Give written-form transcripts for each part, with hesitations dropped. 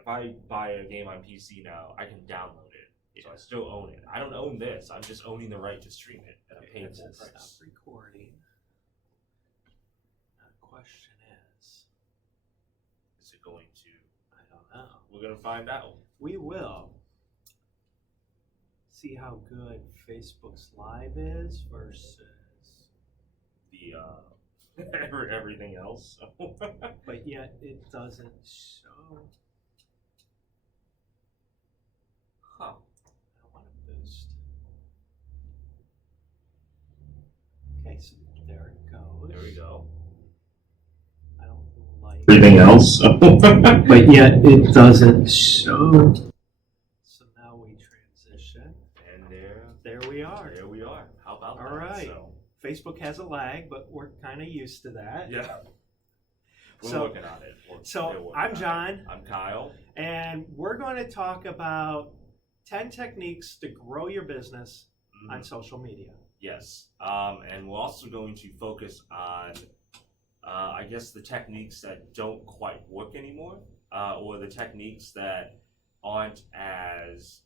if I buy a game on PC now, I can download it. So I still own it. I don't own this. I'm just owning the right to stream it at a painful It says price. stop recording. Now the question Is it going to? I don't know. We're gonna find out. We will see how good Facebook's Live is versus. The everything else. But yet it doesn't show. Huh. I want to boost. Okay, so there it goes. There we go. I don't like Everything else. but yet it doesn't show. So now we transition. And There we are. there we are. How about All that? right. So, Facebook has a lag, but we're kind of used to that. yeah. We're So- working on it. They're So working I'm on it. John, I'm Kyle. and we're going to talk about 10 techniques to grow your business on social media. Yes. And we're also going to focus on, I guess, the techniques that don't quite work anymore, or the techniques that aren't as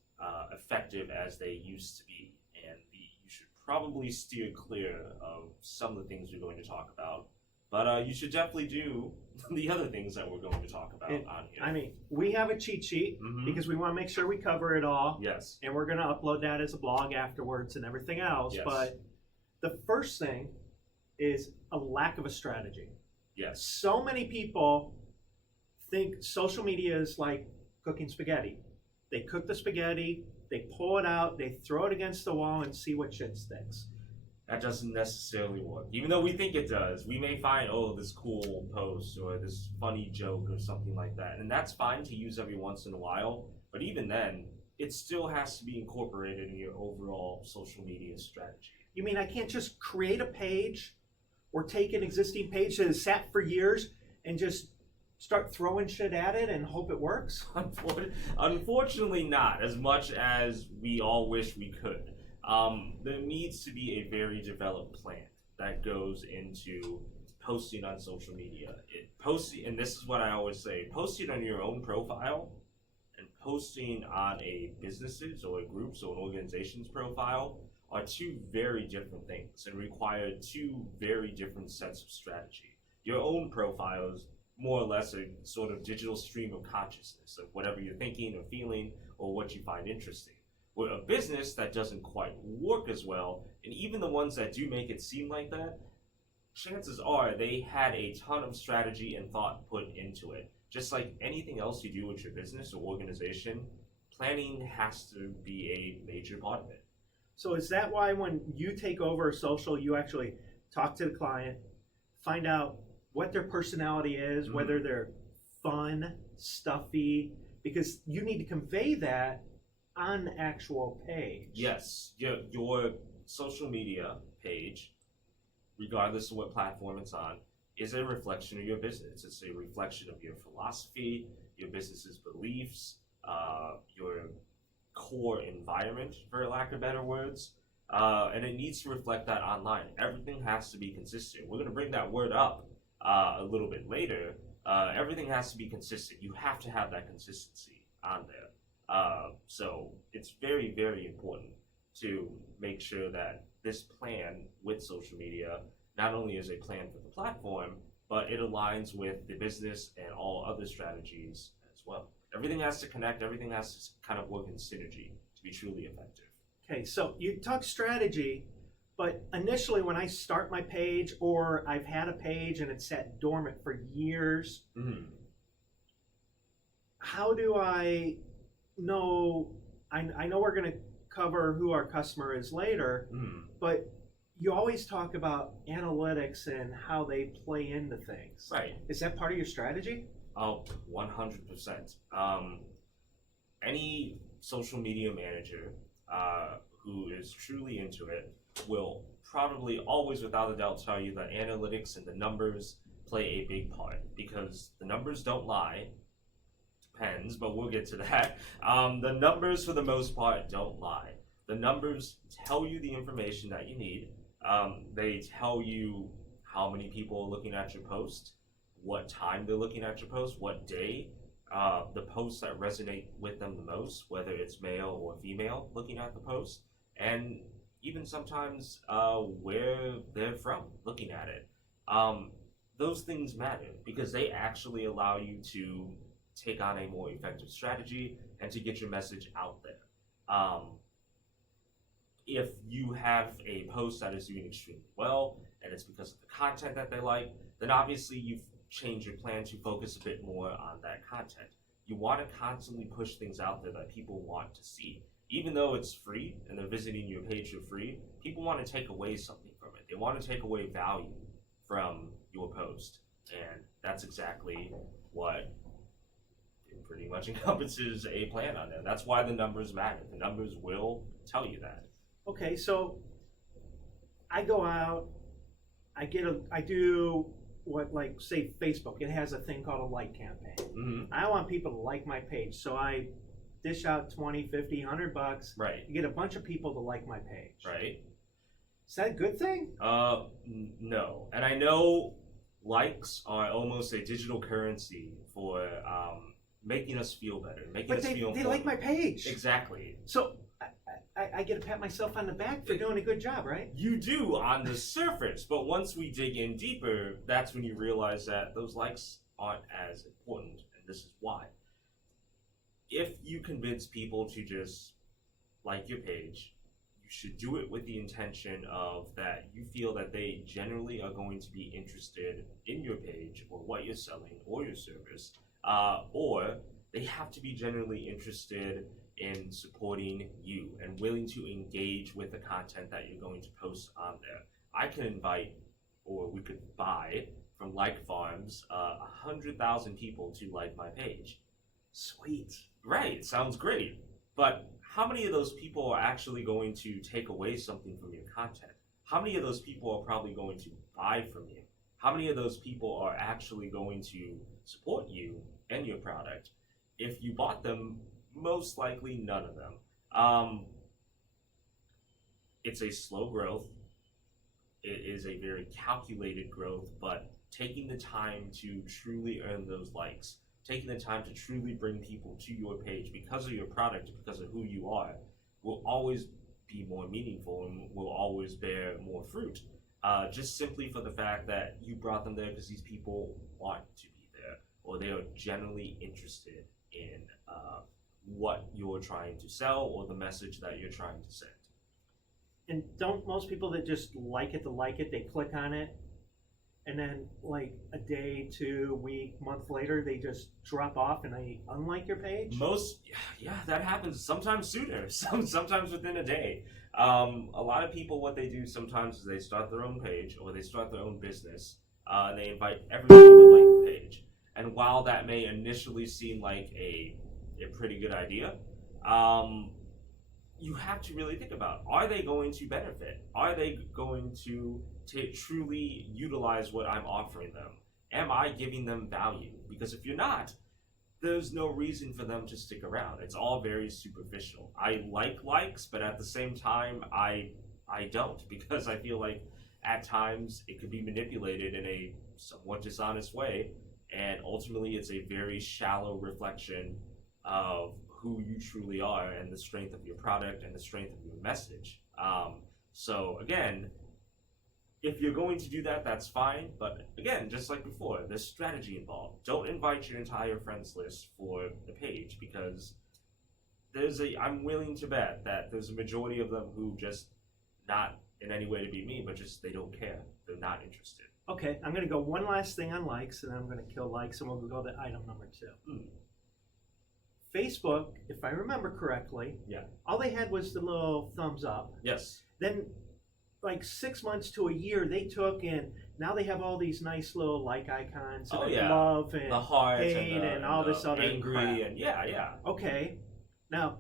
effective as they used to be. And you should probably steer clear of some of the things we're going to talk about. But you should definitely do the other things that we're going to talk about And, on here. I mean, we have a cheat sheet Mhm. because we want to make sure we cover it all. Yes. And we're going to upload that as a blog afterwards and everything else. Yes. But the first thing is a lack of a strategy. Yes. So many people think social media is like cooking spaghetti. They cook the spaghetti, they pull it out, they throw it against the wall and see what shit sticks. That doesn't necessarily work. Even though we think it does, we may find, this cool post or this funny joke or something like that. And that's fine to use every once in a while. But even then, it still has to be incorporated in your overall social media strategy. You mean I can't just create a page or take an existing page that has sat for years and just start throwing shit at it and hope it works? Unfortunately, not as much as we all wish we could. There needs to be a very developed plan that goes into posting on social media. And this is what I always say: posting on your own profile and posting on a business's or a group's or an organization's profile are two very different things and require two very different sets of strategy. Your own profile is more or less a sort of digital stream of consciousness of whatever you're thinking or feeling or what you find interesting. With a business that doesn't quite work as well, and even the ones that do make it seem like that, chances are they had a ton of strategy and thought put into it. Just like anything else you do with your business or organization, planning has to be a major part of it. So is that why when you take over social, you actually talk to the client, find out what their personality is, Mhm. whether they're fun, stuffy, because you need to convey that on the actual page. Yes, your social media page, regardless of what platform it's on, is a reflection of your business. It's a reflection of your philosophy, your business's beliefs, your core environment, for lack of better words, and it needs to reflect that online. Everything has to be consistent. We're going to bring that word up a little bit later. Everything has to be consistent. You have to have that consistency on there. So it's very, very important to make sure that this plan with social media not only is a plan for the platform, but it aligns with the business and all other strategies as well. Everything has to connect, everything has to kind of work in synergy to be truly effective. Okay, so you talk strategy, but initially when I start my page or I've had a page and it's sat dormant for years, Mm-hmm. how do I know? I know we're going to cover who our customer is later, Mm-hmm. but you always talk about analytics and how they play into things. Right. Is that part of your strategy? Oh, 100%. Any social media manager who is truly into it will probably always, without a doubt, tell you that analytics and the numbers play a big part because the numbers don't lie. Depends, but we'll get to that. The numbers, for the most part, don't lie. The numbers tell you the information that you need. They tell you how many people are looking at your post, what time they're looking at your post, what day, the posts that resonate with them the most, whether it's male or female looking at the post, and even sometimes where they're from looking at it. Those things matter because they actually allow you to take on a more effective strategy and to get your message out there. If you have a post that is doing extremely well and it's because of the content that they like, then obviously you've changed your plan to focus a bit more on that content. You want to constantly push things out there that people want to see. Even though it's free and they're visiting your page for free, people want to take away something from it. They want to take away value from your post. And that's exactly what it pretty much encompasses a plan on there. That's why the numbers matter. The numbers will tell you that. Okay, so I go out, I do what, like, say Facebook, it has a thing called a like campaign. Mm-hmm. I want people to like my page, so I dish out 20, 50, $100. Right. You get a bunch of people to like my page. Right. Is that a good thing? No. And I know likes are almost a digital currency for making us feel better, making us feel they like my page. Exactly. So I get to pat myself on the back for doing a good job, right? You do on the surface, but once we dig in deeper, that's when you realize that those likes aren't as important, and this is why. If you convince people to just like your page, you should do it with the intention of that you feel that they generally are going to be interested in your page or what you're selling or your service, or they have to be generally interested in supporting you and willing to engage with the content that you're going to post on there. I can invite, or we could buy from Like Farms, 100,000 people to like my page. Sweet. Right, sounds great. But how many of those people are actually going to take away something from your content? How many of those people are probably going to buy from you? How many of those people are actually going to support you and your product? If you bought them, most likely none of them. It's a slow growth. It is a very calculated growth, but taking the time to truly earn those likes, taking the time to truly bring people to your page because of your product, because of who you are, will always be more meaningful and will always bear more fruit. Just simply for the fact that you brought them there because these people want to be there, or they are generally interested in what you're trying to sell or the message that you're trying to send. And don't most people that just like it, they click on it, and then like a day, 2 week, month later, they just drop off and they unlike your page? Yeah, that happens sometimes sooner, sometimes within a day. A lot of people, what they do sometimes is they start their own page or they start their own business, and they invite everyone to like the page. And while that may initially seem like a pretty good idea, you have to really think about, are they going to benefit? Are they going to truly utilize what I'm offering them? Am I giving them value? Because if you're not, there's no reason for them to stick around. It's all very superficial. I like likes, but at the same time, I don't, because I feel like at times it could be manipulated in a somewhat dishonest way, and ultimately it's a very shallow reflection of who you truly are and the strength of your product and the strength of your message. So again, if you're going to do that, that's fine. But again, just like before, there's strategy involved. Don't invite your entire friends list for the page, because I'm willing to bet that there's a majority of them who just, not in any way to be mean, but just they don't care. They're not interested. Okay, I'm going to go one last thing on likes, and then I'm going to kill likes, and we'll go to item number 2. Facebook, if I remember correctly, all they had was the little thumbs up. Yes. Then, like 6 months to a year, they took and now they have all these nice little like icons and love and the heart hate and all this other angry crap. And yeah. Okay, now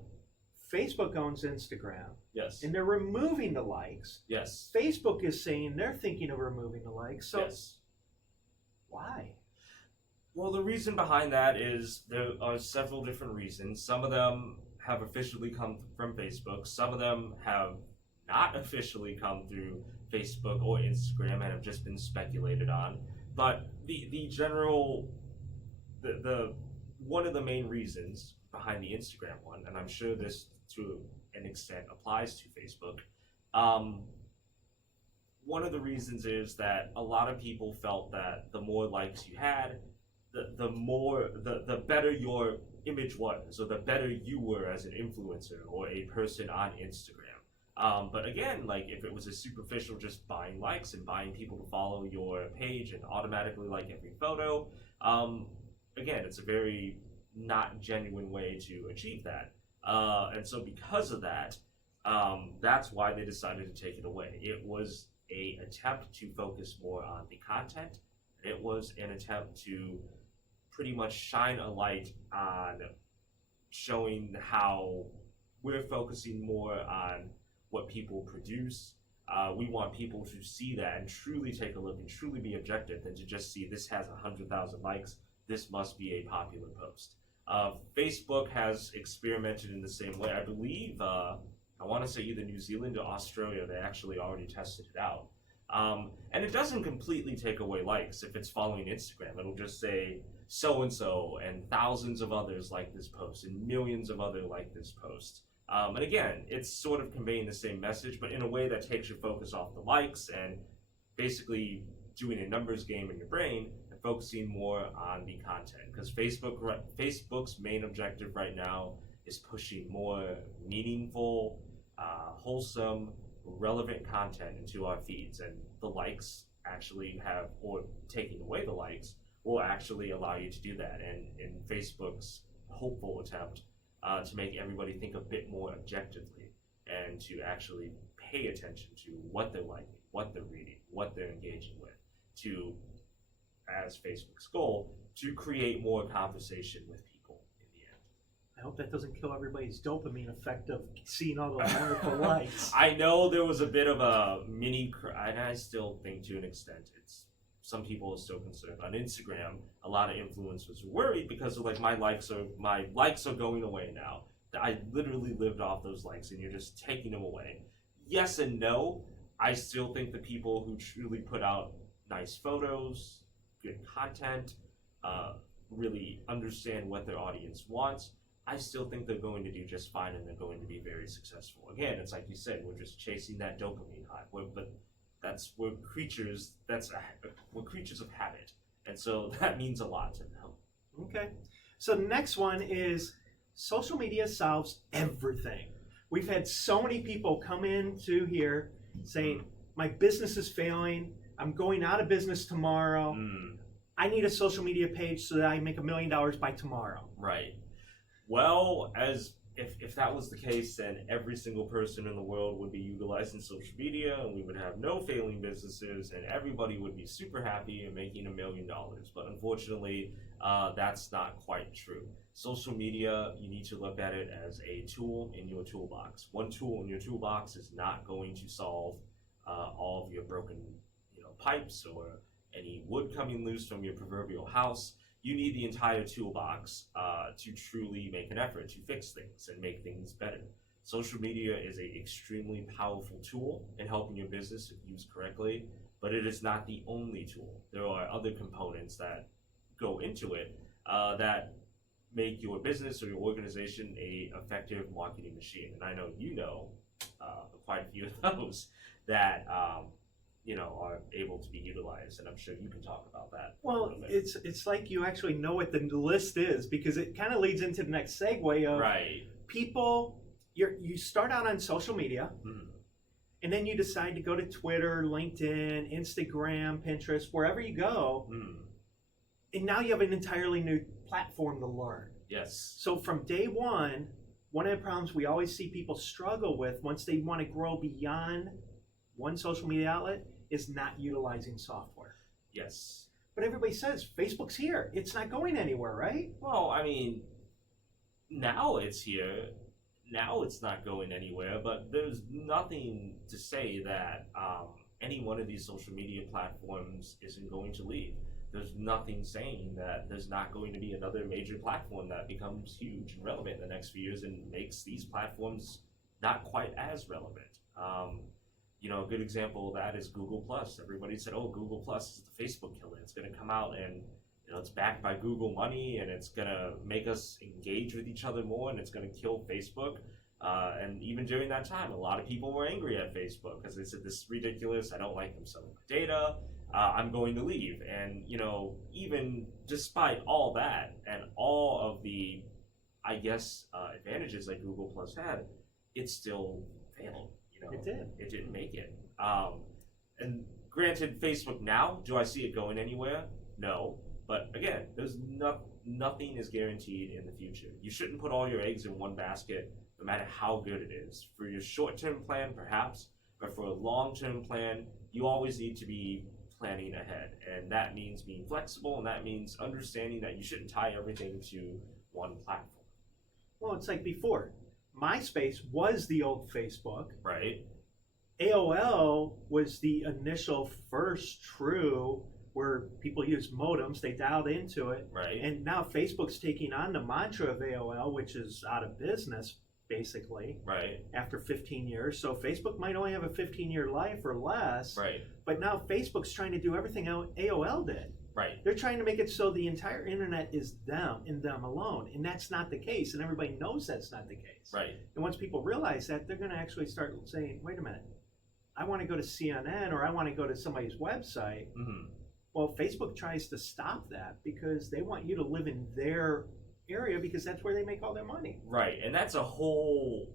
Facebook owns Instagram. Yes. And they're removing the likes. Yes. Facebook is saying they're thinking of removing the likes. So yes. Why? Well, the reason behind that is there are several different reasons. Some of them have officially come from Facebook. Some of them have not officially come through Facebook or Instagram and have just been speculated on. But the general, the one of the main reasons behind the Instagram one, and I'm sure this to an extent applies to Facebook, one of the reasons is that a lot of people felt that the more likes you had, the better your image was, or the better you were as an influencer or a person on Instagram. But again, like if it was a superficial just buying likes and buying people to follow your page and automatically like every photo, again, it's a very not genuine way to achieve that. And so because of that, that's why they decided to take it away. It was an attempt to focus more on the content. It was an attempt to pretty much shine a light on showing how we're focusing more on what people produce. We want people to see that and truly take a look and truly be objective than to just see this has 100,000 likes, this must be a popular post. Facebook has experimented in the same way. I believe, I want to say either New Zealand or Australia, they actually already tested it out. And it doesn't completely take away likes if it's following Instagram. It'll just say so-and-so and thousands of others like this post and millions of other like this post. And again, it's sort of conveying the same message, but in a way that takes your focus off the likes and basically doing a numbers game in your brain and focusing more on the content. Because Facebook's main objective right now is pushing more meaningful, wholesome, relevant content into our feeds, and the likes actually have, or taking away the likes, will actually allow you to do that. And in Facebook's hopeful attempt to make everybody think a bit more objectively and to actually pay attention to what they're liking, what they're reading, what they're engaging with, to, as Facebook's goal, to create more conversation with people in the end. I hope that doesn't kill everybody's dopamine effect of seeing all those wonderful likes. I know there was a bit of a and I still think to an extent some people are still concerned. On Instagram, a lot of influencers were worried because of like my likes are going away now. I literally lived off those likes and you're just taking them away. Yes and no. I still think the people who truly put out nice photos, good content, really understand what their audience wants, I still think they're going to do just fine and they're going to be very successful. Again, it's like you said, we're just chasing that dopamine high. We're creatures of habit, and so that means a lot to them. Okay, so the next one is social media solves everything. We've had so many people come into here saying, my business is failing, I'm going out of business tomorrow, I need a social media page so that I make $1 million by tomorrow. Right. Well, if that was the case, then every single person in the world would be utilizing social media and we would have no failing businesses and everybody would be super happy and making $1 million. But unfortunately, that's not quite true. Social media, you need to look at it as a tool in your toolbox. One tool in your toolbox is not going to solve all of your broken pipes or any wood coming loose from your proverbial house. You need the entire toolbox to truly make an effort to fix things and make things better. Social media is an extremely powerful tool in helping your business if used correctly, but it is not the only tool. There are other components that go into it that make your business or your organization a effective marketing machine. And I know quite a few of those that are able to be utilized, and I'm sure you can talk about that. Well, it's like you actually know what the list is, because it kind of leads into the next segue of people. You start out on social media, and then you decide to go to Twitter, LinkedIn, Instagram, Pinterest, wherever you go, and now you have an entirely new platform to learn. Yes. So from day one of the problems we always see people struggle with once they want to grow beyond one social media outlet is not utilizing software. Yes. But everybody says Facebook's here. It's not going anywhere, right? Well, I mean, now it's here. Now it's not going anywhere, but there's nothing to say that any one of these social media platforms isn't going to leave. There's nothing saying that there's not going to be another major platform that becomes huge and relevant in the next few years and makes these platforms not quite as relevant. A good example of that is Google Plus. Everybody said, oh, Google Plus is the Facebook killer. It's going to come out and it's backed by Google money, and it's gonna make us engage with each other more, and it's gonna kill Facebook. And even during that time, a lot of people were angry at Facebook because they said, this is ridiculous. I don't like them selling my data. I'm going to leave. And, even despite all that and all of the, I guess, advantages that Google Plus had, it still failed. It did. It didn't make it. And granted, Facebook now, do I see it going anywhere? No. But again, there's nothing is guaranteed in the future. You shouldn't put all your eggs in one basket, no matter how good it is. For your short-term plan, perhaps, but for a long-term plan, you always need to be planning ahead. And that means being flexible, and that means understanding that you shouldn't tie everything to one platform. Well, it's like before. MySpace was the old Facebook. Right. AOL was the initial first true where people used modems, they dialed into it. Right. And now Facebook's taking on the mantra of AOL, which is out of business, basically, Right. after 15 years. So Facebook might only have a 15-year life or less. Right. But now Facebook's trying to do everything AOL did. Right. They're trying to make it so the entire internet is them and them alone. And that's not the case. And everybody knows that's not the case. Right. And once people realize that, they're going to actually start saying, wait a minute, I want to go to CNN or I want to go to somebody's website. Mm-hmm. Well, Facebook tries to stop that because they want you to live in their area because that's where they make all their money. Right, and that's a whole.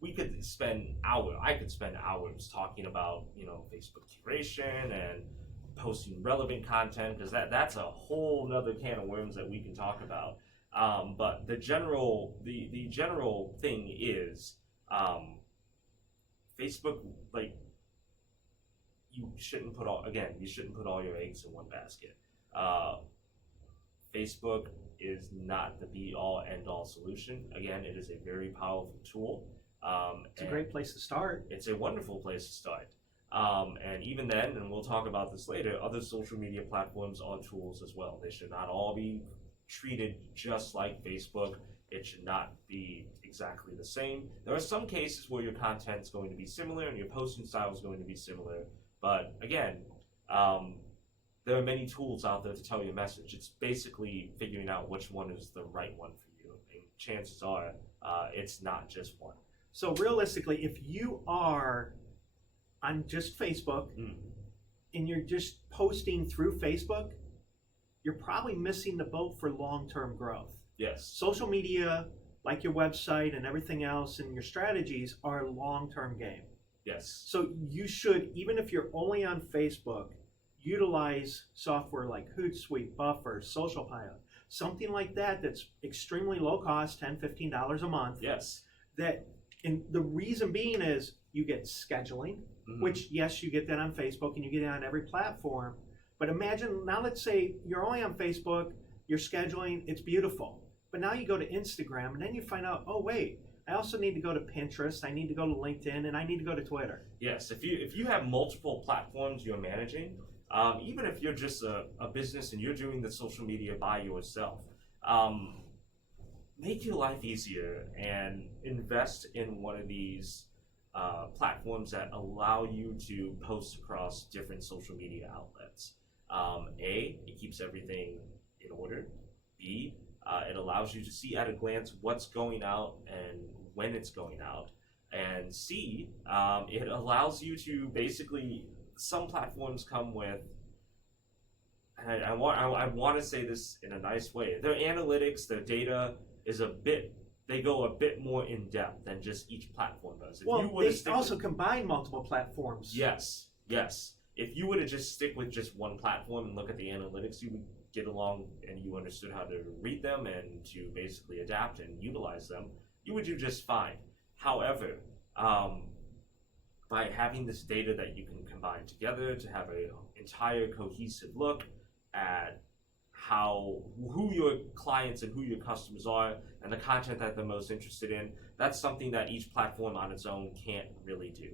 I could spend hours talking about Facebook curation and posting relevant content, because that's a whole nother can of worms that we can talk about. But the general thing is, Facebook, like, you shouldn't put all your eggs in one basket. Facebook is not the be-all, end-all solution. Again, it is a very powerful tool. It's a great place to start. It's a wonderful place to start. And even then, and we'll talk about this later, other social media platforms are tools as well. They should not all be treated just like Facebook. It should not be exactly the same. There are some cases where your content is going to be similar and your posting style is going to be similar. But again, there are many tools out there to tell your message. It's basically figuring out which one is the right one for you. And chances are, it's not just one. So realistically, if you are on just Facebook and you're just posting through Facebook, you're probably missing the boat for long-term growth. Yes. Social media, like your website and everything else and your strategies, are a long-term game. Yes. So you should, even if you're only on Facebook, utilize software like Hootsuite, Buffer, Social Pilot, something like that that's extremely low cost, $10, $15 a month. Yes. And the reason being is you get scheduling, which, yes, you get that on Facebook and you get it on every platform. But imagine, now let's say you're only on Facebook, you're scheduling, it's beautiful. But now you go to Instagram and then you find out, oh, wait, I also need to go to Pinterest, I need to go to LinkedIn, and I need to go to Twitter. Yes, if you have multiple platforms you're managing, even if you're just a business and you're doing the social media by yourself, make your life easier and invest in one of these platforms that allow you to post across different social media outlets. A, it keeps everything in order. B, it allows you to see at a glance what's going out and when it's going out. And C, it allows you to basically, some platforms come with, and I want to say this in a nice way, their analytics, their data is they go a bit more in depth than just each platform does. They also combine multiple platforms. Yes. If you were to just stick with just one platform and look at the analytics, you would get along and you understood how to read them and to basically adapt and utilize them, you would do just fine. However, by having this data that you can combine together to have an entire cohesive look at who your clients and who your customers are and the content that they're most interested in, that's something that each platform on its own can't really do.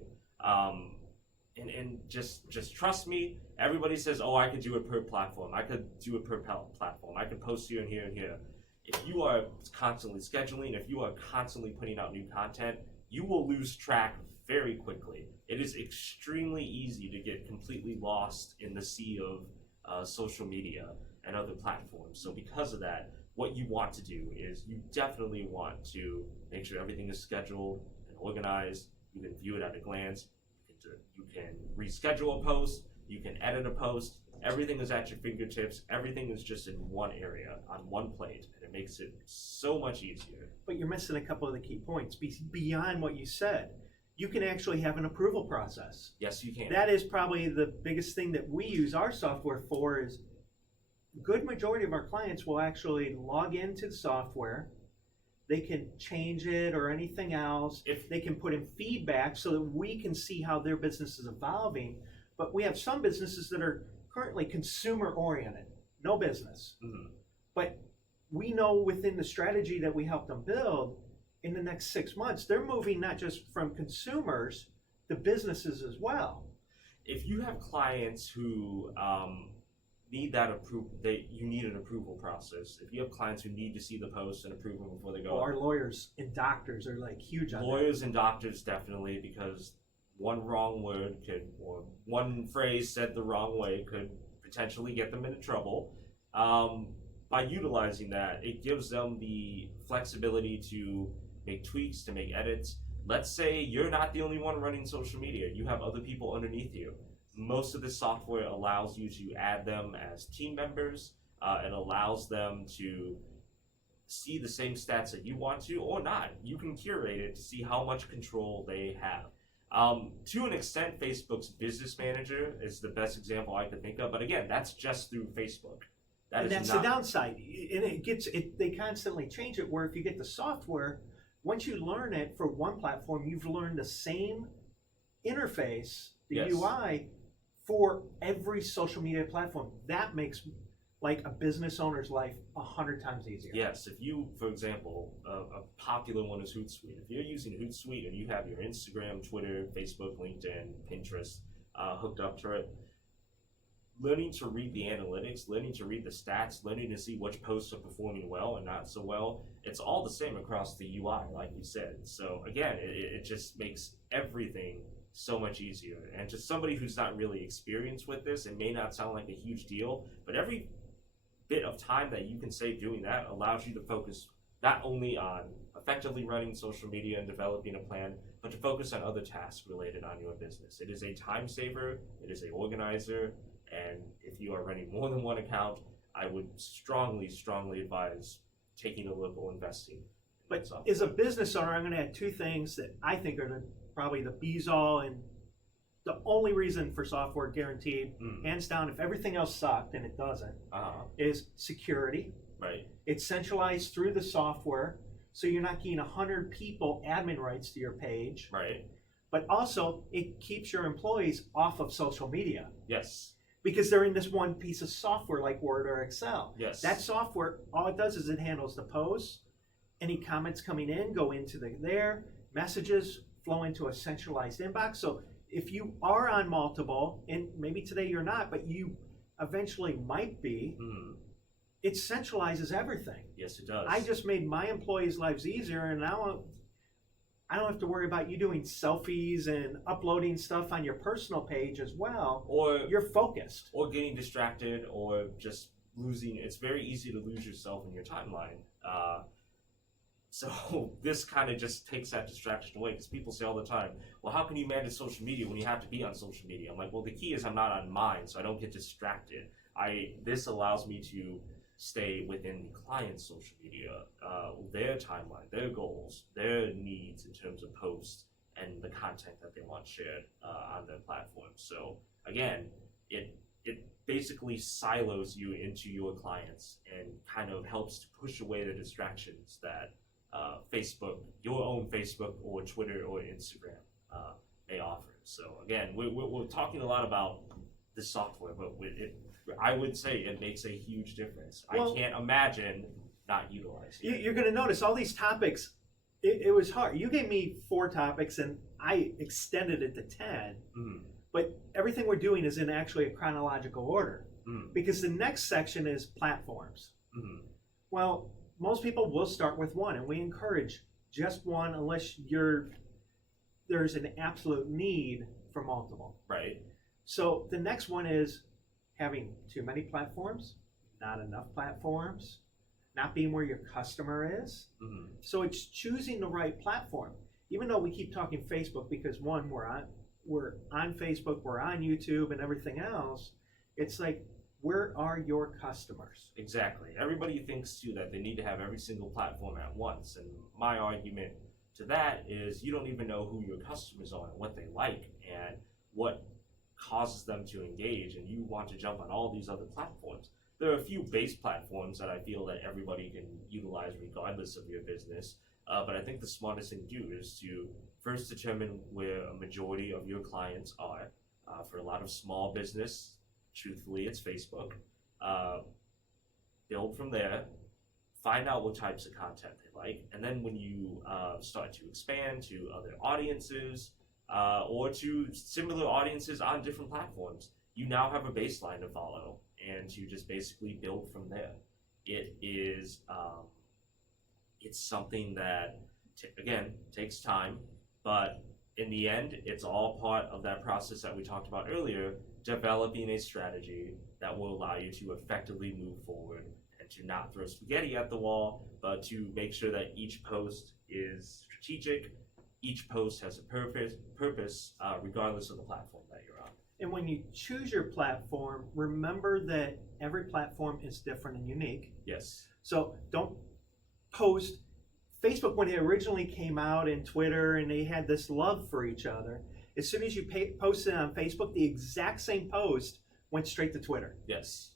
And just trust me, everybody says, oh, I could do it per platform. I could do it per platform. I could post here and here and here. If you are constantly scheduling, if you are constantly putting out new content, you will lose track very quickly. It is extremely easy to get completely lost in the sea of social media. and other platforms. So because of that, what you want to do is you definitely want to make sure everything is scheduled and organized. You can view it at a glance. You can reschedule a post. You can edit a post. Everything is at your fingertips. Everything is just in one area, on one plate, and it makes it so much easier. But you're missing a couple of the key points. Beyond what you said, you can actually have an approval process. Yes, you can. That is probably the biggest thing that we use our software for. Is a good majority of our clients will actually log into the software. They can change it or anything else. If they can put in feedback so that we can see how their business is evolving. But we have some businesses that are currently consumer oriented, no business. Mm-hmm. But we know within the strategy that we help them build, in the next 6 months, they're moving not just from consumers to businesses as well. If you have clients who need that approval, you need an approval process. If you have clients who need to see the post and approve them before they go, our lawyers and doctors are like huge on lawyers and doctors definitely, because one wrong word or one phrase said the wrong way could potentially get them into trouble. By utilizing that, it gives them the flexibility to make tweaks, to make edits. Let's say you're not the only one running social media. You have other people underneath you. Most of the software allows you to add them as team members. It allows them to see the same stats that you want to, or not. You can curate it to see how much control they have. To an extent, Facebook's Business Manager is the best example I could think of. But again, that's just through Facebook. That's the downside. And they constantly change it, where if you get the software, once you learn it for one platform, you've learned the same interface, the Yes. UI, for every social media platform. That makes like a business owner's life 100 times easier. Yes, if you, for example, a popular one is Hootsuite. If you're using Hootsuite and you have your Instagram, Twitter, Facebook, LinkedIn, Pinterest hooked up to it, learning to read the analytics, learning to read the stats, learning to see which posts are performing well and not so well, it's all the same across the UI, like you said. So again, it just makes everything so much easier. And to somebody who's not really experienced with this, it may not sound like a huge deal, but every bit of time that you can save doing that allows you to focus not only on effectively running social media and developing a plan, but to focus on other tasks related on your business. It is a time saver, it is an organizer, and if you are running more than one account, I would strongly advise taking a look or investing in But software. as a business owner, I'm going to add two things that I think are probably the be-all and the only reason for software guaranteed, hands down, if everything else sucked, and it doesn't, is security. Right. It's centralized through the software, so you're not getting 100 people admin rights to your page. Right. But also, it keeps your employees off of social media Yes. because they're in this one piece of software like Word or Excel. Yes. That software, all it does is it handles the posts. Any comments coming in go into there. Messages flow into a centralized inbox. So if you are on multiple, and maybe today you're not, but you eventually might be, it centralizes everything. Yes, it does. I just made my employees' lives easier, and now I don't have to worry about you doing selfies and uploading stuff on your personal page as well. or You're focused. or getting distracted, or just losing. It's very easy to lose yourself in your timeline. So this kind of just takes that distraction away, because people say all the time, well, how can you manage social media when you have to be on social media? I'm like, well, the key is I'm not on mine, so I don't get distracted. This allows me to stay within the client's social media, their timeline, their goals, their needs in terms of posts and the content that they want shared on their platform. So again, it basically silos you into your clients and kind of helps to push away the distractions that Facebook, your own Facebook or Twitter or Instagram may offer. So again, we're talking a lot about the software, but I would say it makes a huge difference. Well, I can't imagine not utilizing it. You're going to notice all these topics. It was hard. You gave me 4 topics, and I extended it to 10. But everything we're doing is in actually a chronological order, because the next section is platforms. Well, most people will start with one, and we encourage just one unless there's an absolute need for multiple. Right. So the next one is having too many platforms, not enough platforms, not being where your customer is. Mhm. So it's choosing the right platform. Even though we keep talking Facebook because one, we're on Facebook, we're on YouTube and everything else, it's like, where are your customers? Exactly. Everybody thinks too that they need to have every single platform at once, and my argument to that is you don't even know who your customers are and what they like and what causes them to engage, and you want to jump on all these other platforms. There are a few base platforms that I feel that everybody can utilize regardless of your business, but I think the smartest thing to do is to first determine where a majority of your clients are. For a lot of small business, truthfully, it's Facebook. Build from there, find out what types of content they like, and then when you start to expand to other audiences or to similar audiences on different platforms, you now have a baseline to follow and to just basically build from there. It is it's something that again takes time, but in the end, it's all part of that process that we talked about earlier, developing a strategy that will allow you to effectively move forward and to not throw spaghetti at the wall, but to make sure that each post is strategic, each post has a purpose, regardless of the platform that you're on. And when you choose your platform, remember that every platform is different and unique. Yes. So don't post. Facebook, when it originally came out, and Twitter, and they had this love for each other, as soon as you posted on Facebook, the exact same post went straight to Twitter. Yes.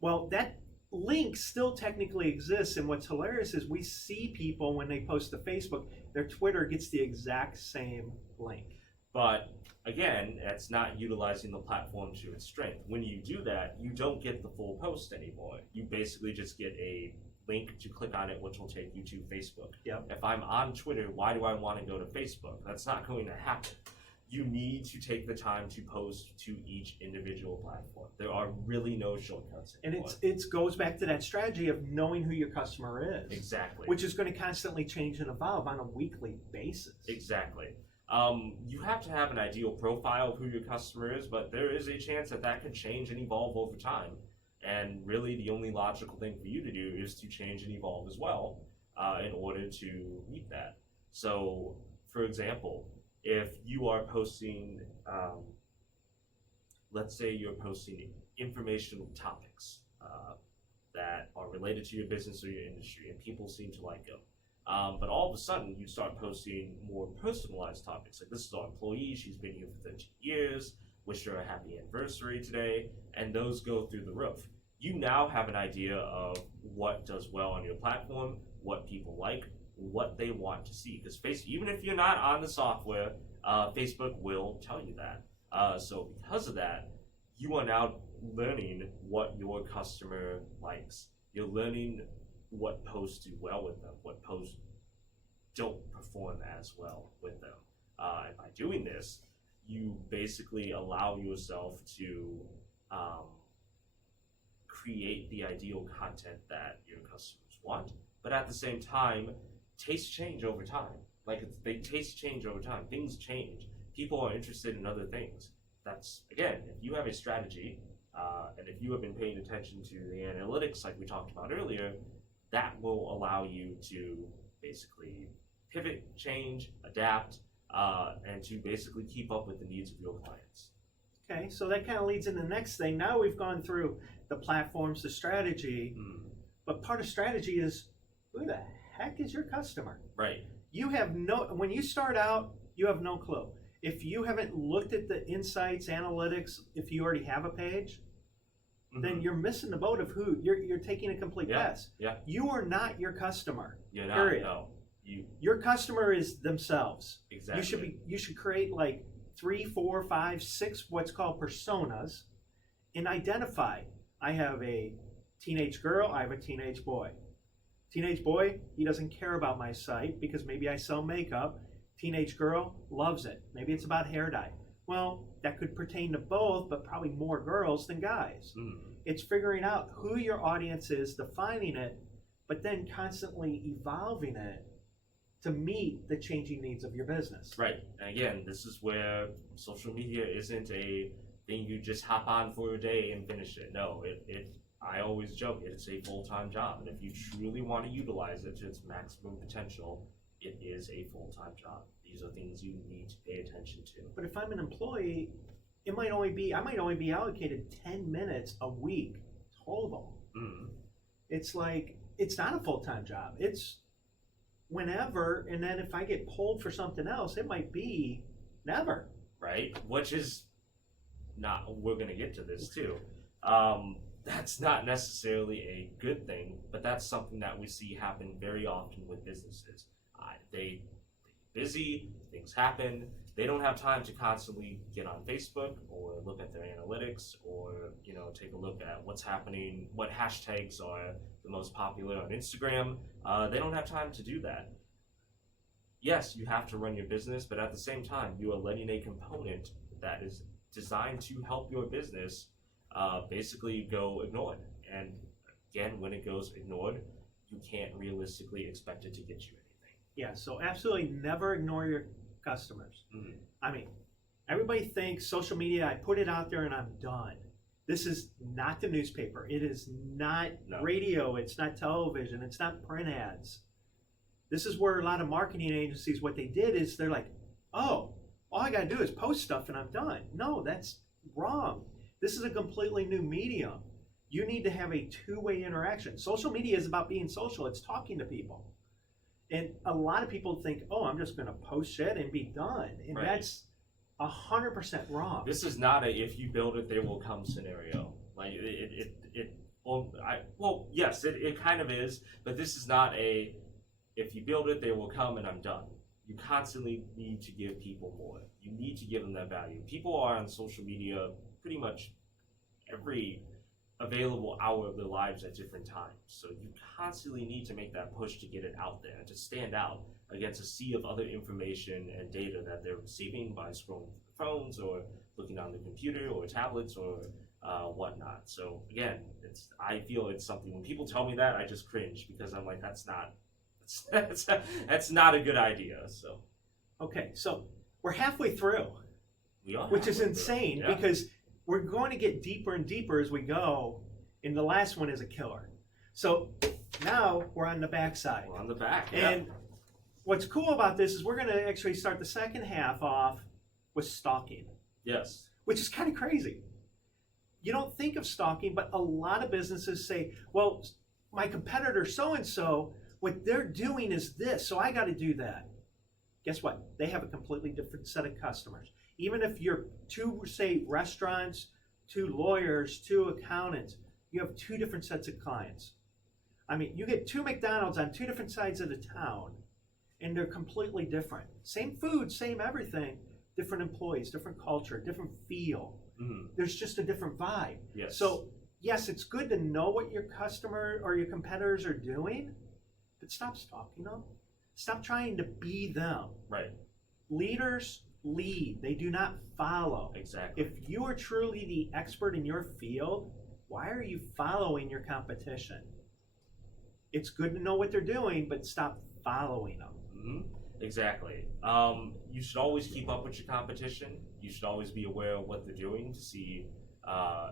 Well, that link still technically exists, and what's hilarious is we see people when they post to Facebook, their Twitter gets the exact same link. But again, that's not utilizing the platform to its strength. When you do that, you don't get the full post anymore. You basically just get a link to click on it, which will take you to Facebook. Yep. If I'm on Twitter, why do I want to go to Facebook? That's not going to happen. You need to take the time to post to each individual platform. There are really no shortcuts anymore. And it goes back to that strategy of knowing who your customer is. Exactly. Which is going to constantly change and evolve on a weekly basis. Exactly. You have to have an ideal profile of who your customer is, but there is a chance that that can change and evolve over time. And really, the only logical thing for you to do is to change and evolve as well in order to meet that. So, for example, if you are posting, let's say you're posting informational topics that are related to your business or your industry, and people seem to like them. But all of a sudden, you start posting more personalized topics. Like, this is our employee, she's been here for 13 years, wish her a happy anniversary today, and those go through the roof. You now have an idea of what does well on your platform, what people like, what they want to see. Because even if you're not on the software, Facebook will tell you that. So because of that, you are now learning what your customer likes. You're learning what posts do well with them, what posts don't perform as well with them. And by doing this, you basically allow yourself to create the ideal content that your customers want, but at the same time, tastes change over time. Tastes change over time. Things change. People are interested in other things. That's, again, if you have a strategy, and if you have been paying attention to the analytics like we talked about earlier, that will allow you to basically pivot, change, adapt, and to basically keep up with the needs of your clients. Okay, so that kind of leads into the next thing. Now we've gone through the platforms, the strategy, but part of strategy is, who the heck is your customer? Right. When you start out, you have no clue. If you haven't looked at the insights, analytics, if you already have a page, then you're missing the boat of who. You're taking a complete guess. Yeah. You are not your customer. You're not, period. No. Your customer is themselves. Exactly. You should create like 3, 4, 5, 6 what's called personas, and identify. I have a teenage girl, I have a teenage boy. Teenage boy, he doesn't care about my site because maybe I sell makeup. Teenage girl loves it. Maybe it's about hair dye. Well, that could pertain to both, but probably more girls than guys. It's figuring out who your audience is, defining it, but then constantly evolving it to meet the changing needs of your business. Right. And again, this is where social media isn't a thing you just hop on for a day and finish it. No, I always joke, it's a full-time job, and if you truly want to utilize it to its maximum potential, it is a full-time job. These are things you need to pay attention to. But if I'm an employee, I might only be allocated 10 minutes a week total. Mm. It's like, it's not a full-time job. It's whenever, and then if I get pulled for something else, it might be never. Right? Which is not, we're going to get to this too. That's not necessarily a good thing, but that's something that we see happen very often with businesses. They busy, things happen, they don't have time to constantly get on Facebook or look at their analytics or, you know, take a look at what's happening, what hashtags are the most popular on Instagram. They don't have time to do that. Yes, you have to run your business, but at the same time, you are letting a component that is designed to help your business basically go ignored. And again, when it goes ignored, you can't realistically expect it to get you anything. Yeah, so absolutely never ignore your customers. Mm-hmm. I mean, everybody thinks social media, I put it out there and I'm done. This is not the newspaper. It is not radio. It's not television. It's not print ads. This is where a lot of marketing agencies, what they did is they're like, oh, all I got to do is post stuff and I'm done. No, that's wrong. This is a completely new medium. You need to have a two-way interaction. Social media is about being social. It's talking to people. And a lot of people think, oh, I'm just going to post shit and be done. And Right. that's 100% wrong. This is not a if you build it, they will come scenario. Like yes, it kind of is, but this is not a if you build it, they will come and I'm done. You constantly need to give people more. You need to give them that value. People are on social media pretty much every available hour of their lives at different times. So you constantly need to make that push to get it out there, to stand out against a sea of other information and data that they're receiving by scrolling through phones or looking on the computer or tablets or whatnot. So again, I feel it's something, when people tell me that, I just cringe because I'm like, that's not a good idea. So Okay, so we're halfway through, we are, which is halfway through. insane Yeah. because we're going to get deeper and deeper as we go, and the last one is a killer. So now we're on the backside. We're on the back. Yeah. And what's cool about this is we're going to actually start the second half off with stalking, Yes. which is kind of crazy. You don't think of stalking, but a lot of businesses say, well, my competitor so-and-so, what they're doing is this, so I got to do that. Guess what? They have a completely different set of customers. Even if you're two, say, restaurants, two lawyers, two accountants, you have two different sets of clients. I mean, you get two McDonald's on two different sides of the town, and they're completely different. Same food, same everything, different employees, different culture, different feel. Mm-hmm. There's just a different vibe. Yes. So, yes, it's good to know what your customer or your competitors are doing, but stop stalking them. Stop trying to be them. Right. Leaders lead, they do not follow. Exactly. If you are truly the expert in your field, why are you following your competition? It's good to know what they're doing, but stop following them. Mm-hmm. Exactly. You should always keep up with your competition. You should always be aware of what they're doing to see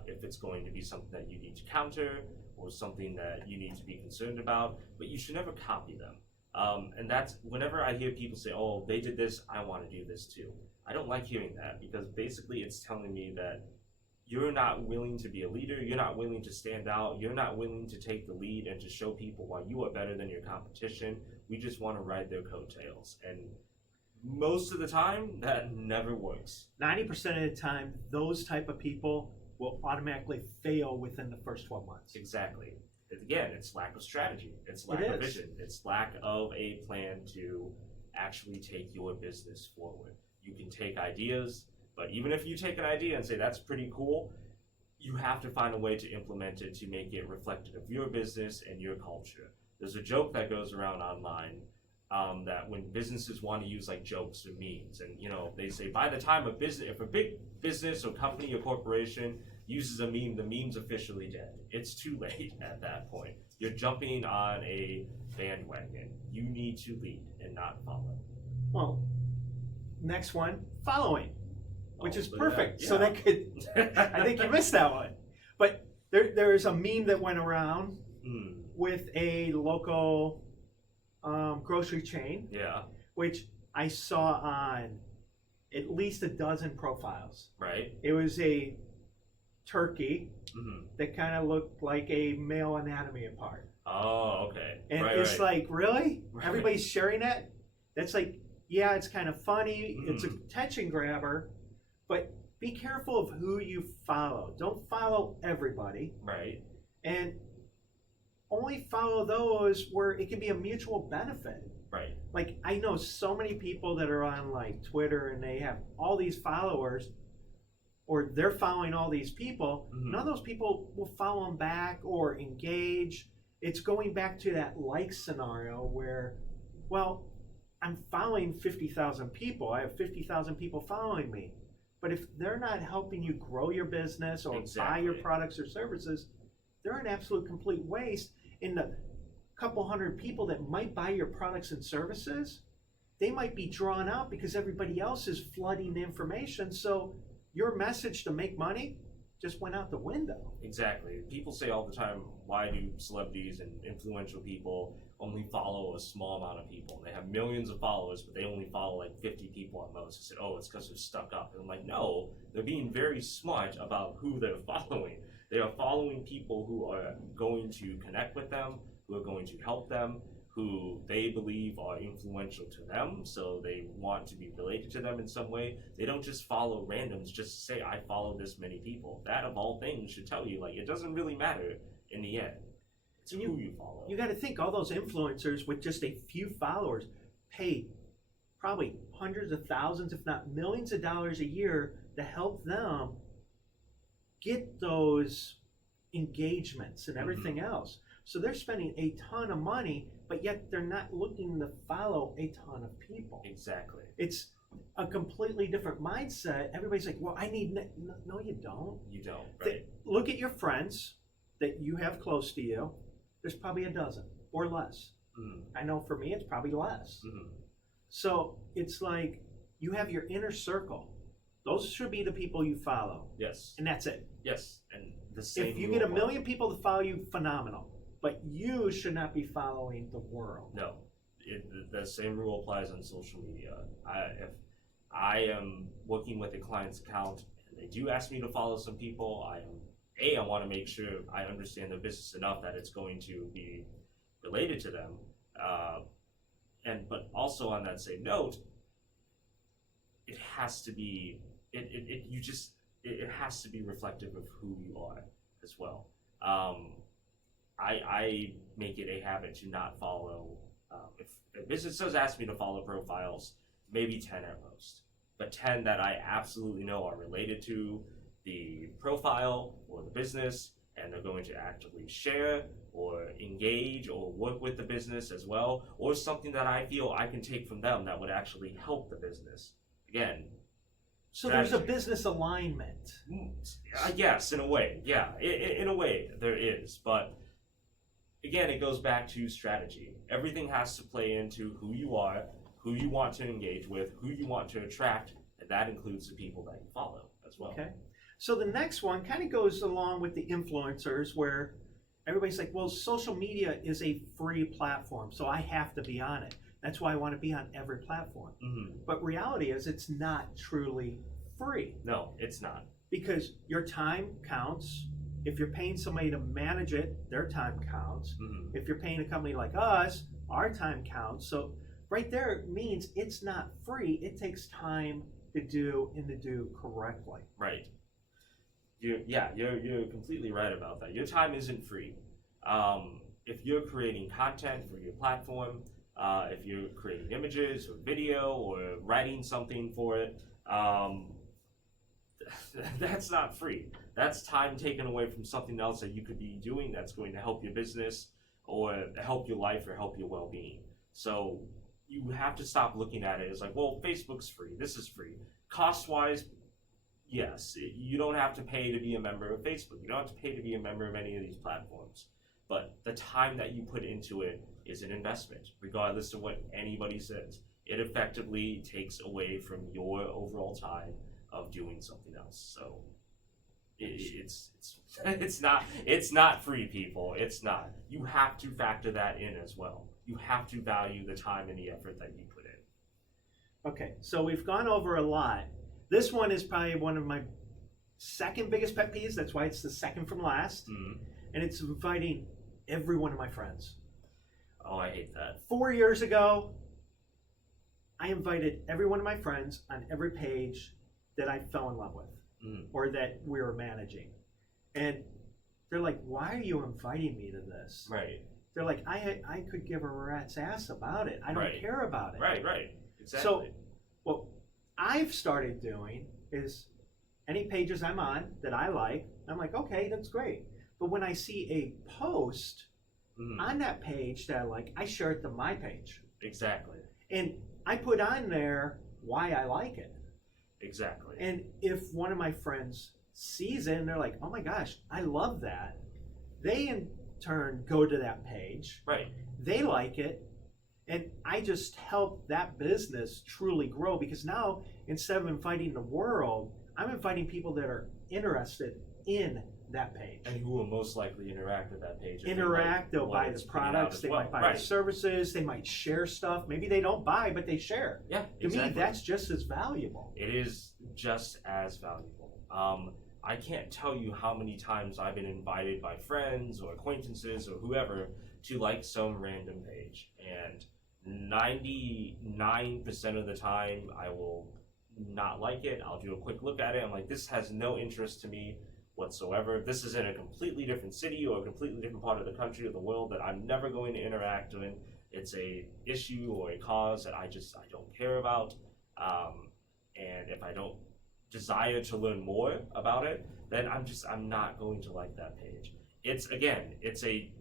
if it's going to be something that you need to counter or something that you need to be concerned about, but you should never copy them. And that's whenever I hear people say, oh, they did this, I want to do this too. I don't like hearing that because basically it's telling me that you're not willing to be a leader, you're not willing to stand out, you're not willing to take the lead and to show people why you are better than your competition. We just want to ride their coattails. And most of the time, that never works. 90% of the time, those type of people will automatically fail within the first 12 months. Exactly. Again, it's lack of strategy. It's lack of vision. It's lack of a plan to actually take your business forward. You can take ideas, but even if you take an idea and say that's pretty cool, you have to find a way to implement it to make it reflective of your business and your culture. There's a joke that goes around online that when businesses want to use like jokes or memes, and they say by the time if a big business or company or corporation uses a meme, the meme's officially dead. It's too late at that point. You're jumping on a bandwagon. You need to lead and not follow. Well, next one, following, which is Oh, perfect. yeah. So that could, I think you missed that one. But There is a meme that went around Mm, with a local grocery chain, yeah. which I saw on at least a dozen profiles. Right. It was a turkey Hmm. that kind of looked like a male anatomy part. Oh, okay. And right, it's right. like, really? Right. Everybody's sharing that? That's like, yeah, it's kind of funny. It's a Mhm. attention grabber, but be careful of who you follow. Don't follow everybody, Right. and only follow those where it can be a mutual benefit. Right. Like, I know so many people that are on like Twitter and they have all these followers, or they're following all these people. Mhm. None of those people will follow them back or engage. It's going back to that like scenario where, well, I'm following 50,000 people. I have 50,000 people following me. But if they're not helping you grow your business or buy your Exactly. products or services, they're an absolute complete waste. In the couple hundred people that might buy your products and services, they might be drawn out because everybody else is flooding the information. So your message to make money just went out the window. Exactly. People say all the time, why do celebrities and influential people only follow a small amount of people? They have millions of followers, but they only follow like 50 people at most. They say, oh, it's because they're stuck up. And I'm like, no, they're being very smart about who they're following. They are following people who are going to connect with them, who are going to help them, who they believe are influential to them, so they want to be related to them in some way. They don't just follow randoms just to say, I follow this many people. That, of all things, should tell you, like, it doesn't really matter in the end. It's And who you follow. You got to think all those influencers with just a few followers pay probably hundreds of thousands, if not millions of dollars a year to help them get those engagements and everything else. So they're spending a ton of money, but yet they're not looking to follow a ton of people. Exactly. It's a completely different mindset. Everybody's like, well, I need, no, you don't. You don't, right? Look at your friends that you have close to you. There's probably a dozen or less. Mm, I know for me, it's probably less. mhm. So it's like you have your inner circle. Those should be the people you follow, Yes. and that's it. Yes. And the same. If you rule get a applies. million people to follow you, phenomenal. But you should not be following the world. No, the same rule applies on social media. If I am working with a client's account and they do ask me to follow some people, I want to make sure I understand their business enough that it's going to be related to them. But also on that same note, it has to be it has to be reflective of who you are as well. I make it a habit to not follow. If a business does ask me to follow profiles, maybe 10 at most, but 10 that I absolutely know are related to the profile or the business, and they're going to actively share or engage or work with the business as well, or something that I feel I can take from them that would actually help the business. Again, So there's a strategy. business alignment. I guess in a way, yeah, in a way there is, but again, it goes back to strategy. Everything has to play into who you are, who you want to engage with, who you want to attract, and that includes the people that you follow as well. Okay. So the next one kind of goes along with the influencers, where everybody's like, well, social media is a free platform, so I have to be on it. That's why I want to be on every platform. Mm-hmm. But reality is it's not truly free, No, it's not. because your time counts. If you're paying somebody to manage it, their time counts. Mm-hmm. If you're paying a company like us, our time counts. So right there means it's not free. It takes time to do and to do correctly. Right. You're completely right about that. Your time isn't free. If you're creating content for your platform, if you're creating images or video or writing something for it, that's not free. That's time taken away from something else that you could be doing that's going to help your business or help your life or help your well-being. So you have to stop looking at it as like, well, Facebook's free, this is free. Cost-wise, yes, you don't have to pay to be a member of Facebook. You don't have to pay to be a member of any of these platforms. But the time that you put into it is an investment, regardless of what anybody says. It effectively takes away from your overall time of doing something else. So It's not free, people. It's not. You have to factor that in as well. You have to value the time and the effort that you put in. Okay, so we've gone over a lot. This one is probably one of my second biggest pet peeves. That's why it's the second from last. Mm. And it's inviting every one of my friends. Oh, I hate that. 4 years ago, I invited every one of my friends on every page that I fell in love with or that we were managing. And they're like, why are you inviting me to this? Right. They're like, I could give a rat's ass about it. I don't Right. care about it. Right. Exactly. So what I've started doing is any pages I'm on that I like, I'm like, okay, that's great. But when I see a post on that page that I like, I share it to my page. Exactly. And I put on there why I like it. Exactly. And if one of my friends sees it and they're like, oh my gosh, I love that, they in turn go to that page. Right. They like it. And I just help that business truly grow because now instead of inviting the world, I'm inviting people that are interested in that page. And who will most likely interact with that page? They'll buy the products, they might buy the services, they might share stuff. Maybe they don't buy, but they share. Yeah, To me, that's just as valuable. It is just as valuable. I can't tell you how many times I've been invited by friends or acquaintances or whoever to like some random page. And 99% of the time, I will not like it. I'll do a quick look at it. I'm like, this has no interest to me whatsoever. This is in a completely different city or a completely different part of the country or the world that I'm never going to interact with. It's a issue or a cause that I don't care about. And if I don't desire to learn more about it, then I'm not going to like that page. It's a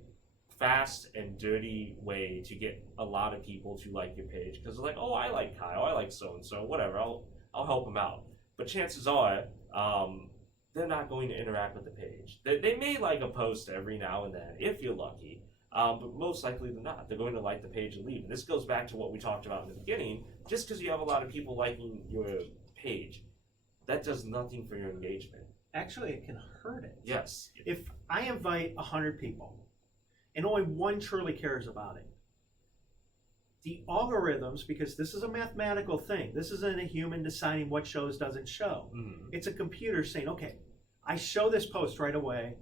fast and dirty way to get a lot of people to like your page because they're like, oh, I like Kyle, I like so and so, whatever. I'll help them out. But chances are, they're not going to interact with the page. They may like a post every now and then if you're lucky, but most likely they're not. They're going to like the page and leave. And this goes back to what we talked about in the beginning. Just because you have a lot of people liking your page, that does nothing for your engagement. Actually, it can hurt it. Yes. If I invite 100 people and only one truly cares about it, the algorithms, because this is a mathematical thing, this isn't a human deciding what shows doesn't show. It's a computer saying, okay, I show this post right away,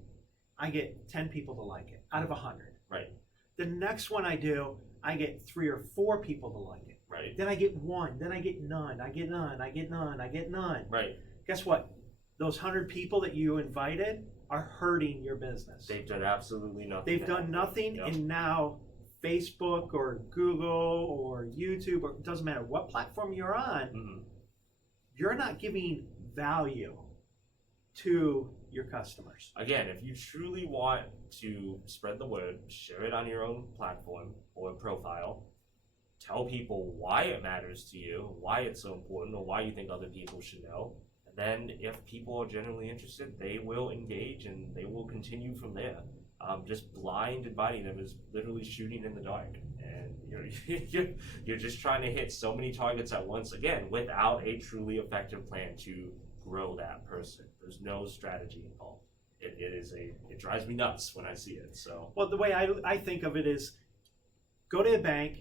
I get 10 people to like it out of 100. Right. The next one I do, I get 3 or 4 people to like it. Right. Then I get 1, then I get none, I get none, I get none, I get none. Right. Guess what? Those 100 people that you invited are hurting your business. They've done absolutely nothing. They've done nothing, Yep. and now Facebook or Google or YouTube, or it doesn't matter what platform you're on, you're not giving value to your customers. Again, if you truly want to spread the word, share it on your own platform or profile. Tell people why it matters to you, why it's so important, or why you think other people should know. And then if people are genuinely interested, they will engage and they will continue from there. Just blind inviting them is literally shooting in the dark. And you're just trying to hit so many targets at once, again, without a truly effective plan to grow that person. There's no strategy involved. It drives me nuts when I see it. So, well, the way I think of it is go to a bank,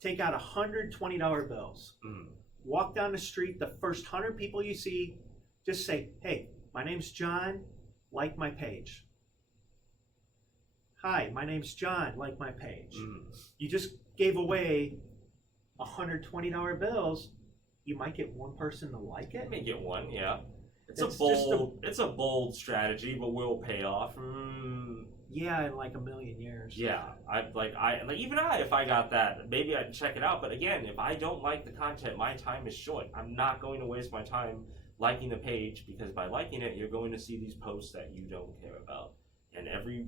take out $120 bills, walk down the street, the first 100 people you see, just say, hey, my name's John, like my page. Hi, my name's John, like my page. You just gave away $120 bills. You might get one person to like it. You may get one, yeah. It's It's a bold strategy, but will pay off. Yeah, in like a million years. Yeah, if I got that, maybe I'd check it out. But again, if I don't like the content, my time is short. I'm not going to waste my time liking the page, because by liking it, you're going to see these posts that you don't care about. And every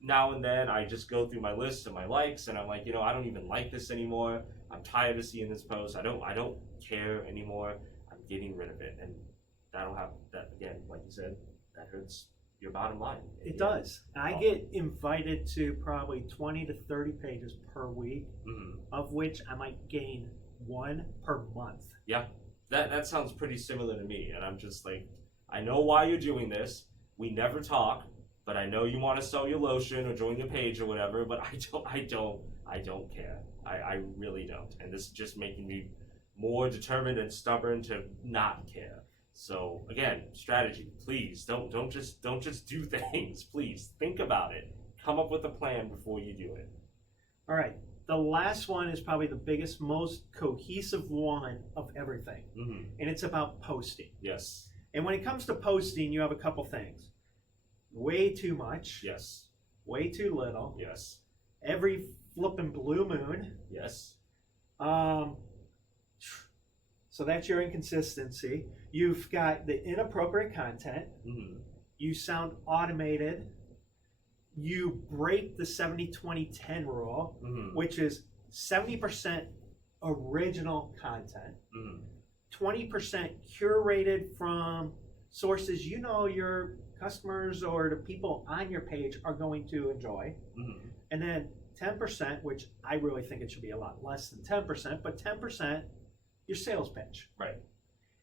now and then, I just go through my list of my likes, and I'm like, I don't even like this anymore. I'm tired of seeing this post. I don't care anymore. I'm getting rid of it, and that'll have that again, like you said, that hurts your bottom line. It does. I get invited to probably 20 to 30 pages per week, of which I might gain one per month. Yeah, that sounds pretty similar to me, and I'm just like, I know why you're doing this. We never talk, but I know you want to sell your lotion or join your page or whatever, but I don't care. I really don't. And this is just making me more determined and stubborn to not care. So again, strategy. Please don't just do things. Please think about it. Come up with a plan before you do it. All right. The last one is probably the biggest, most cohesive one of everything. Mm-hmm. And it's about posting. Yes. And when it comes to posting, you have a couple things. Way too much. Yes. Way too little. Yes. Every flipping blue moon. Yes. So that's your inconsistency. You've got the inappropriate content. Mm-hmm. You sound automated. You break the 70-20-10 rule, Mm-hmm. which is 70% original content, Mm-hmm. 20% curated from sources you know your customers or the people on your page are going to enjoy, Mm-hmm. and then 10%, which I really think it should be a lot less than 10%, but 10% your sales pitch. Right.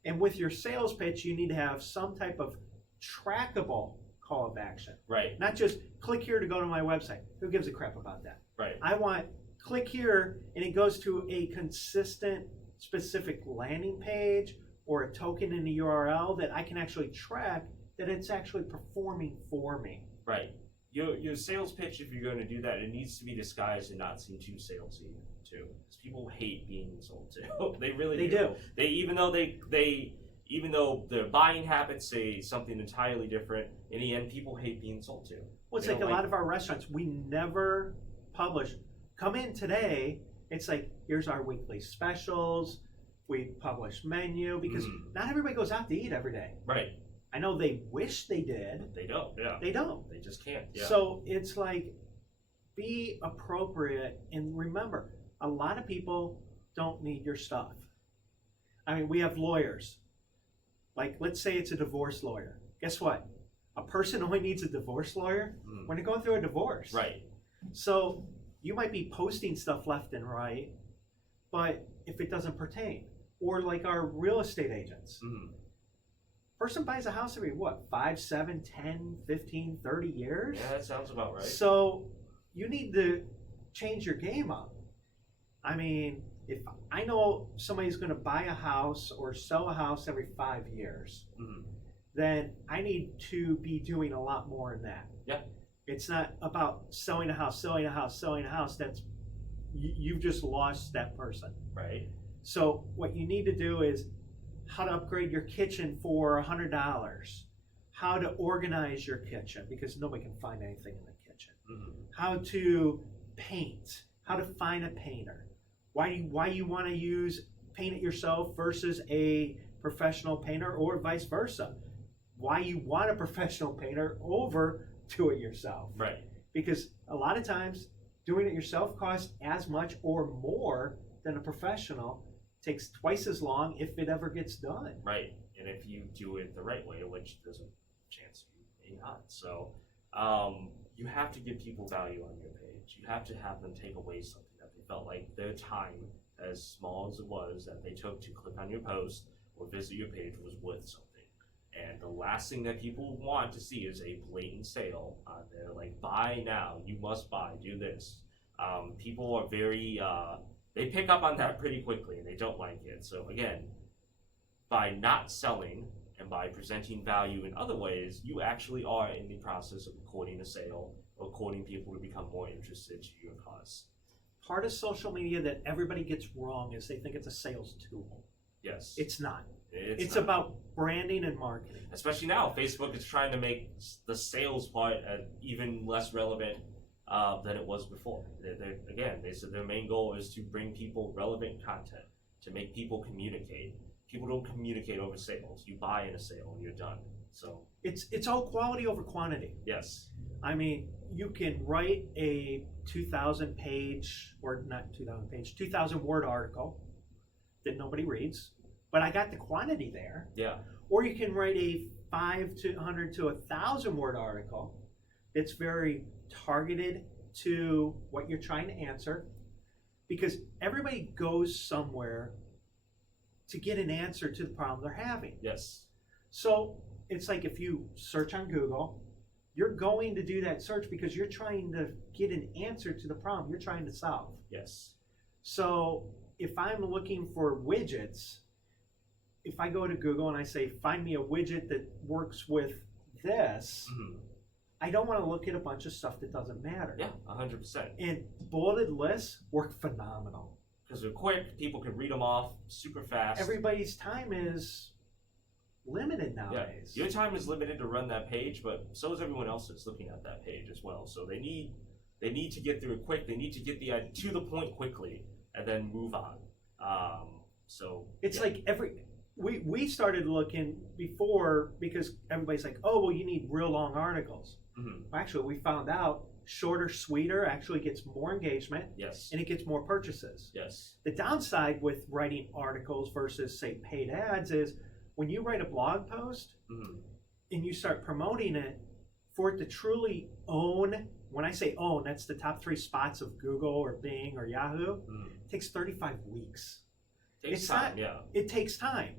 And with your sales pitch, you need to have some type of trackable call of action. Right. Not just click here to go to my website. Who gives a crap about that? Right. I want click here and it goes to a consistent, specific landing page or a token in the URL that I can actually track that it's actually performing for me. Right. Your sales pitch, if you're going to do that, it needs to be disguised and not seem too salesy too. Because people hate being sold to. They really do. Even though their buying habits say something entirely different, in the end, people hate being sold to. Well, it's They like a don't lot of our restaurants, we never publish. Come in today, it's like, here's our weekly specials. We publish menu because not everybody goes out to eat every day. Right. I know they wish they did. They don't. Yeah. They don't. They just can't. Yeah. So it's like, be appropriate and remember, a lot of people don't need your stuff. I mean, we have lawyers. Like, let's say it's a divorce lawyer. Guess what? A person only needs a divorce lawyer when they're going through a divorce. Right. So you might be posting stuff left and right, but if it doesn't pertain, or like our real estate agents. Mm-hmm. Person buys a house every, what, 5, 7, 10, 15, 30 years? Yeah, that sounds about right. So you need to change your game up. I mean, if I know somebody's going to buy a house or sell a house every 5 years, then I need to be doing a lot more in that. Yeah. It's not about selling a house. That's, you've just lost that person. Right. So what you need to do is how to upgrade your kitchen for $100, how to organize your kitchen because nobody can find anything in the kitchen, how to paint, how to find a painter, why you want to paint it yourself versus a professional painter or vice versa, why you want a professional painter over do it yourself. Right. Because a lot of times doing it yourself costs as much or more than a professional. Takes twice as long if it ever gets done. Right. And if you do it the right way, which there's a chance you may not. So you have to give people value on your page. You have to have them take away something that they felt like their time, as small as it was, that they took to click on your post or visit your page was worth something. And the last thing that people want to see is a blatant sale on there, like buy now, you must buy, do this. People are very they pick up on that pretty quickly and they don't like it. So again, by not selling and by presenting value in other ways, you actually are in the process of courting a sale or courting people to become more interested to your cause. Part of social media that everybody gets wrong is they think it's a sales tool. Yes. It's not. It's not. about branding and marketing. Especially now, Facebook is trying to make the sales part even less relevant than it was before. They said their main goal is to bring people relevant content, to make people communicate. People don't communicate over sales. You buy in a sale and you're done. So it's all quality over quantity. yes. I mean, you can write a 2,000 page, or not 2,000 page, 2,000 word article that nobody reads, but I got the quantity there. Yeah. Or you can write a 500 to 1,000 word article that's very targeted to what you're trying to answer, because everybody goes somewhere to get an answer to the problem they're having. Yes. So it's like if you search on Google, you're going to do that search because you're trying to get an answer to the problem you're trying to solve. Yes. So if I'm looking for widgets, if I go to Google and I say, find me a widget that works with this, Mhm. I don't want to look at a bunch of stuff that doesn't matter. Yeah, 100%. And bulleted lists work phenomenal. Because they're quick, people can read them off super fast. Everybody's time is limited Yeah, nowadays. your time is limited to run that page, but so is everyone else that's looking at that page as well. So they need to get through it quick. They need to get to the point quickly and then move on. So It's yeah. like we started looking before because everybody's like, oh, well, you need real long articles. Mhm. Actually, we found out shorter, sweeter actually gets more engagement Yes. and it gets more purchases. Yes. The downside with writing articles versus, say, paid ads is when you write a blog post Mhm. and you start promoting it, for it to truly own, when I say own, that's the top 3 spots of Google or Bing or Yahoo, Mhm. it takes 35 weeks. Takes It's time. not- Yeah. It takes time.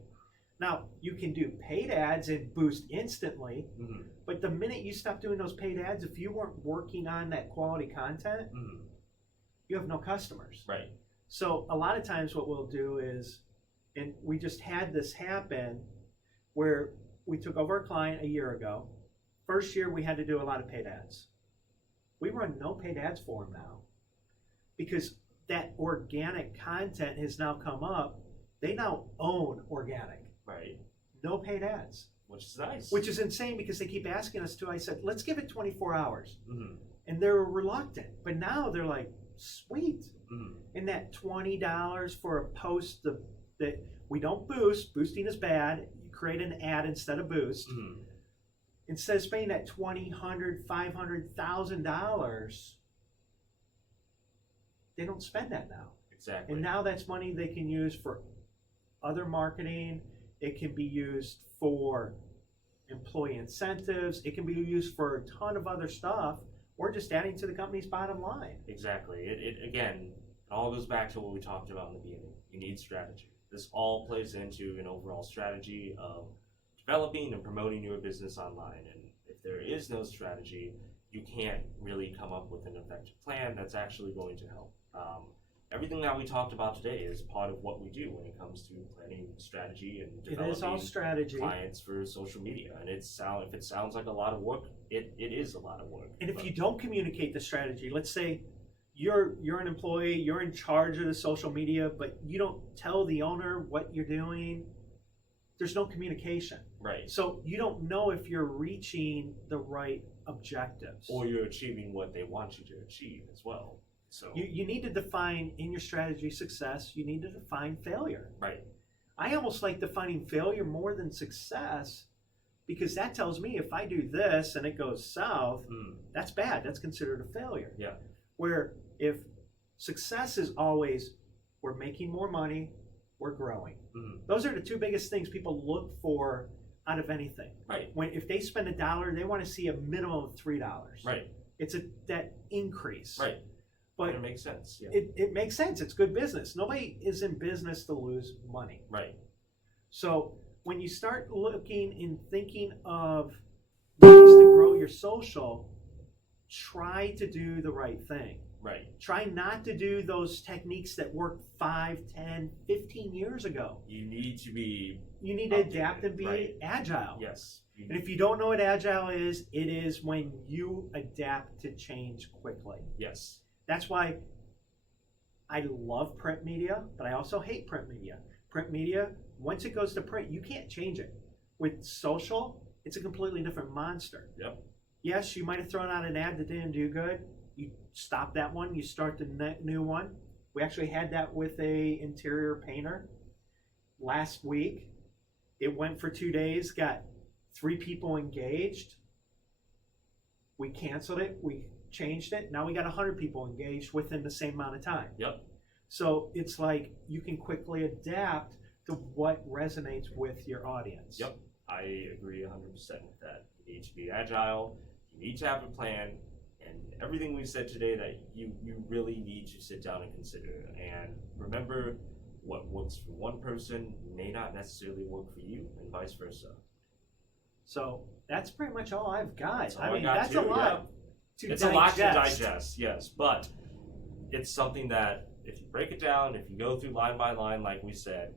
Now, you can do paid ads and boost instantly, Mhm. but the minute you stop doing those paid ads, if you weren't working on that quality content, Mhm. you have no customers. Right. So a lot of times what we'll do is, and we just had this happen where we took over a client a year ago. First year we had to do a lot of paid ads. We run no paid ads for them now because that organic content has now come up. They now own organic, Right. no paid ads, Which is nice. which is insane because they keep asking us to. I said, let's give it 24 hours. Mhm. And they're reluctant, but now they're like, sweet. Mhm. And that $20 for a post that we don't boost, boosting is bad. You create an ad instead of boost. Mhm. Instead of spending that $20, $100, $500, $1,000, they don't spend that now. Exactly. And now that's money they can use for other marketing. It can be used for employee incentives. It can be used for a ton of other stuff, or just adding to the company's bottom line. Exactly. It again, it all goes back to what we talked about in the beginning. You need strategy. This all plays into an overall strategy of developing and promoting your business online. And if there is no strategy, you can't really come up with an effective plan that's actually going to help. Everything that we talked about today is part of what we do when it comes to planning strategy and It is all developing strategy. clients for social media. And if it sounds like a lot of work, it is a lot of work. And if But- you don't communicate the strategy, let's say you're an employee, you're in charge of the social media, but you don't tell the owner what you're doing, there's no communication. right. So you don't know if you're reaching the right objectives. Or you're achieving what they want you to achieve as well. So You need to define in your strategy success, you need to define failure. right. I almost like defining failure more than success because that tells me if I do this and it goes south, that's bad. That's considered a failure. Yeah. Where if success is always we're making more money, we're growing. Mhm. Those are the 2 biggest things people look for out of anything. Right. When if they spend $1, they want to see a minimum of $3. Right. It's that increase. Right. But it makes sense. Yeah. it makes sense. It's good business. Nobody is in business to lose money. right. So when you start looking and thinking of ways to grow your social, try to do the right thing. Right. Try not to do those techniques that worked 5, 10, 15 years ago. You need to be You need to Updated, adapt and be right. agile. yes. You And if you don't know what agile is, it is when you adapt to change quickly. yes. That's why I love print media, but I also hate print media. Print media, once it goes to print, you can't change it. With social, it's a completely different monster. Yep. Yes, you might have thrown out an ad that didn't do good. You stop that one, you start the new one. We actually had that with a interior painter last week. It went for 2 days, got 3 people engaged. We canceled it, we changed it. Now we got 100 people engaged within the same amount of time. Yep. So it's like you can quickly adapt to what resonates with your audience. Yep. I agree 100% with that. You need to be agile. You need to have a plan, and everything we said today that you really need to sit down and consider. And remember, what works for one person may not necessarily work for you, and vice versa. So that's pretty much all I've got. That's all I mean, got that's too, a lot. To It's a lot to digest. digest, yes, but it's something that if you break it down, if you go through line by line, like we said,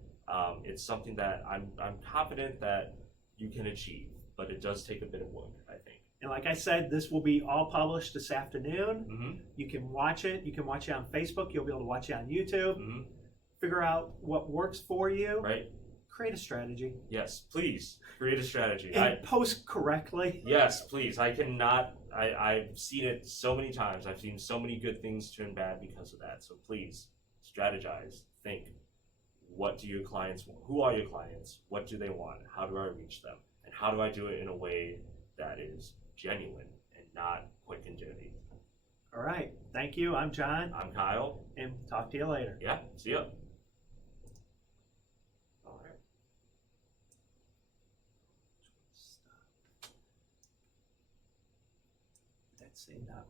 it's something that I'm confident that you can achieve, but it does take a bit of work, I think. And like I said, this will be all published this afternoon. Mm-hmm. You can watch it. You can watch it on Facebook. You'll be able to watch it on YouTube. Mm-hmm. Figure out what works for you. Right? Create a strategy. Yes, please create a strategy. And post correctly. Yes, please. I cannot. I've seen it so many times. I've seen so many good things turn bad because of that. So please strategize. Think. What do your clients want? Who are your clients? What do they want? How do I reach them? And how do I do it in a way that is genuine and not quick and dirty? All right. Thank you. I'm John. I'm Kyle. And talk to you later. Yeah. See ya. All right. That's saying not